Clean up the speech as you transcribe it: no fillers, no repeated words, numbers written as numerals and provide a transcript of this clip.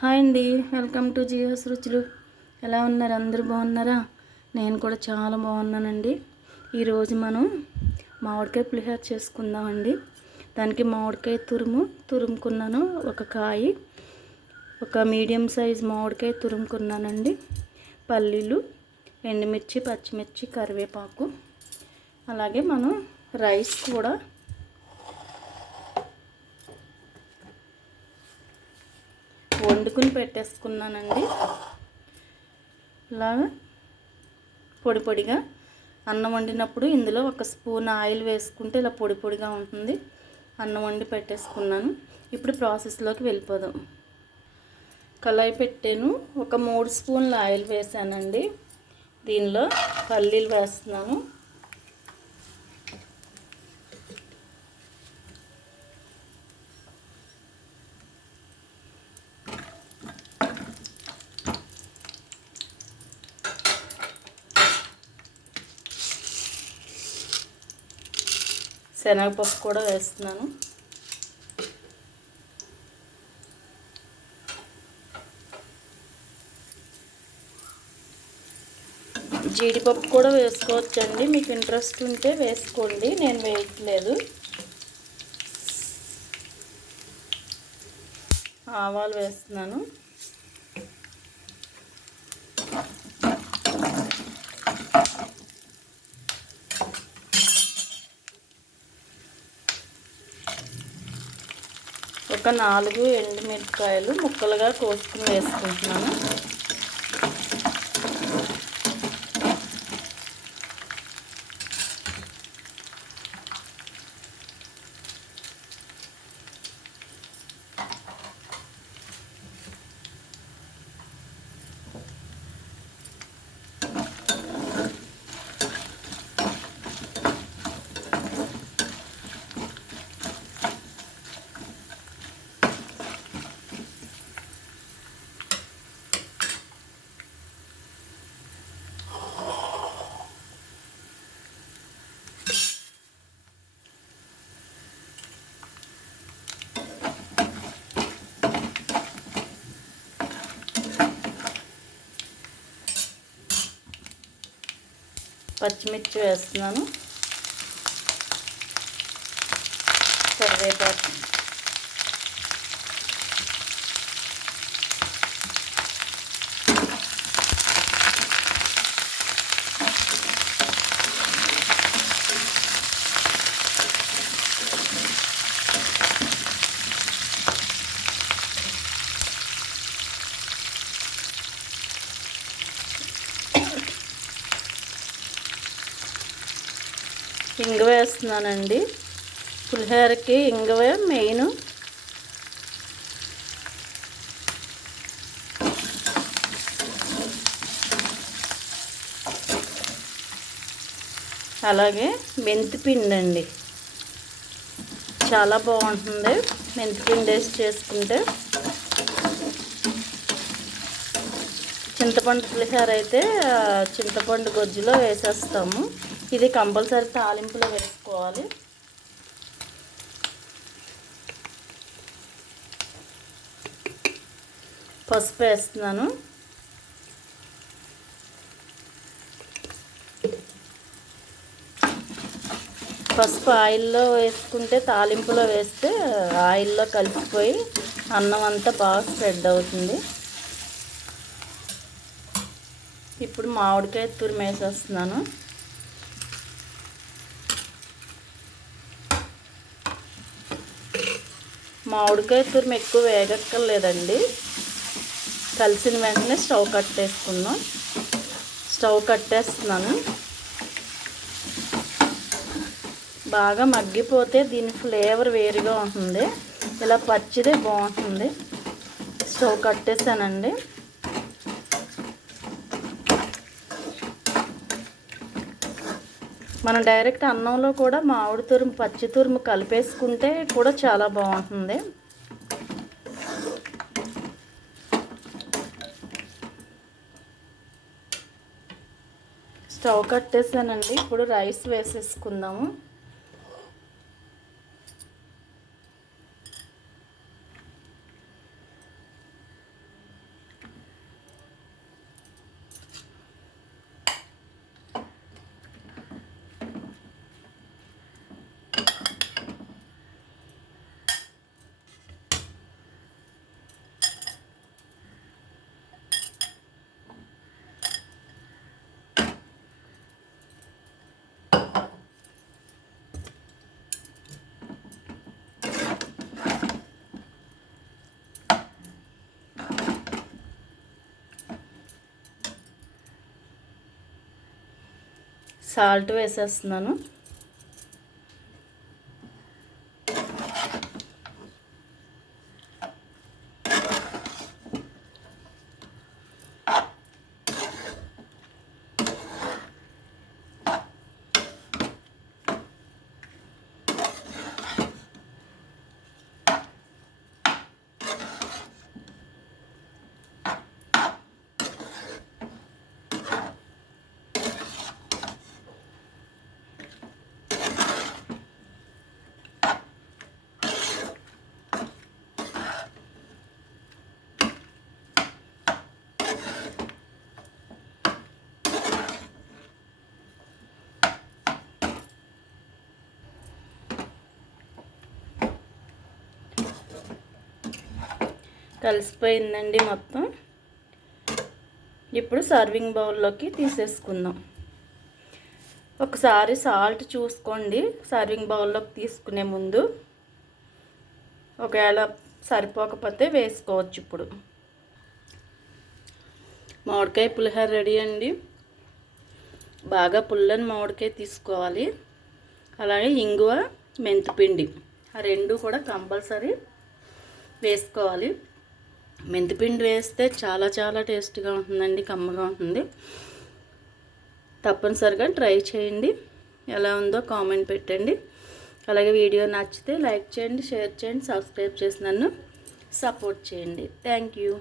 Hi అండి, welcome to జియోస్ రుచులు. ఎలా ఉన్నారు? అందరూ బాగున్నారా? నేను కూడా చాలా బాగున్నానండి. ఈరోజు మనం మామిడికాయ పులిహోర చేసుకుందామండి. దానికి మామిడికాయ తురుముకున్నాను. ఒక మీడియం సైజ్ మామిడికాయ తురుముకున్నానండి. పల్లీలు, ఎండుమిర్చి, పచ్చిమిర్చి, కరివేపాకు, అలాగే మనం రైస్ కూడా వండుకుని పెట్టేసుకున్నానండి. ఇలా పొడి పొడిగా అన్నం వండినప్పుడు ఇందులో ఒక స్పూన్ ఆయిల్ వేసుకుంటే ఇలా పొడి పొడిగా ఉంటుంది. అన్నం వండి పెట్టేసుకున్నాను. ఇప్పుడు ప్రాసెస్లోకి వెళ్ళిపోదాం. కళాయి పెట్టాను. ఒక 3 స్పూన్ల ఆయిల్ వేసానండి. దీనిలో పల్లీలు వేస్తున్నాను. శనగపప్పు కూడా వేస్తున్నాను. జీడిపప్పు కూడా వేసుకోవచ్చండి, మీకు ఇంట్రెస్ట్ ఉంటే వేసుకోండి. నేను వేయట్లేదు. ఆవాలు వేస్తున్నాను. ఒక 4 ఎండుమిరపకాయలు ముక్కలుగా కోసుకుని వేసుకుంటున్నాను. పచ్చిమిర్చి వేస్తున్నాను. కరివేపాకు, ఇంగువ వేస్తున్నానండి. పులిహోరకి ఇంగువ మెయిన్. అలాగే మెంతిపిండి అండి, చాలా బాగుంటుంది మెంతిపిండి వేసి చేసుకుంటే. చింతపండు పులిహోర అయితే చింతపండు గొజ్జులో వేసేస్తాము. ఇది కంపల్సరీ తాలింపులో వేసుకోవాలి. పసుపు వేస్తున్నాను. పసుపు ఆయిల్లో వేసుకుంటే, తాలింపులో వేస్తే ఆయిల్లో కలిసిపోయి అన్నం అంతా బాగా స్ప్రెడ్ అవుతుంది. ఇప్పుడు మామిడికాయ తురుము వేసేస్తున్నాను. మామిడికాయ తురుము ఎక్కువ వేగక్కర్లేదండి. కలిసిన వెంటనే స్టవ్ కట్టేస్తున్నాను. బాగా మగ్గిపోతే దీని ఫ్లేవర్ వేరుగా ఉంటుంది. ఇలా పచ్చిదే బాగుంటుంది. స్టవ్ కట్టేసానండి. మనం డైరెక్ట్ అన్నంలో కూడా మామిడి తురుము, పచ్చి తురుము కలిపేసుకుంటే కూడా చాలా బాగుంటుంది. స్టవ్ కట్టేసానండి. ఇప్పుడు రైస్ వేసేసుకుందాము. సాల్ట్ వేసేస్తున్నాను. కలిసిపోయిందండి మొత్తం. ఇప్పుడు సర్వింగ్ బౌల్లోకి తీసేసుకుందాం. ఒకసారి సాల్ట్ చూసుకోండి సర్వింగ్ బౌల్లోకి తీసుకునే ముందు. ఒకవేళ సరిపోకపోతే వేసుకోవచ్చు. ఇప్పుడు మామిడికాయ పులిహోర రెడీ అండి. బాగా పుల్లని మామిడికాయ తీసుకోవాలి. అలాగే ఇంగువ, మెంతిపిండి ఆ రెండు కూడా కంపల్సరీ వేసుకోవాలి. మెంతిపిండి వేస్తే చాలా చాలా టేస్ట్గా ఉంటుందండి, కమ్మగా ఉంటుంది. తప్పనిసరిగా ట్రై చేయండి. ఎలా ఉందో కామెంట్ పెట్టండి. అలాగే వీడియో నచ్చితే లైక్ చేయండి, షేర్ చేయండి, సబ్స్క్రైబ్ చేసి నన్ను సపోర్ట్ చేయండి. Thank you.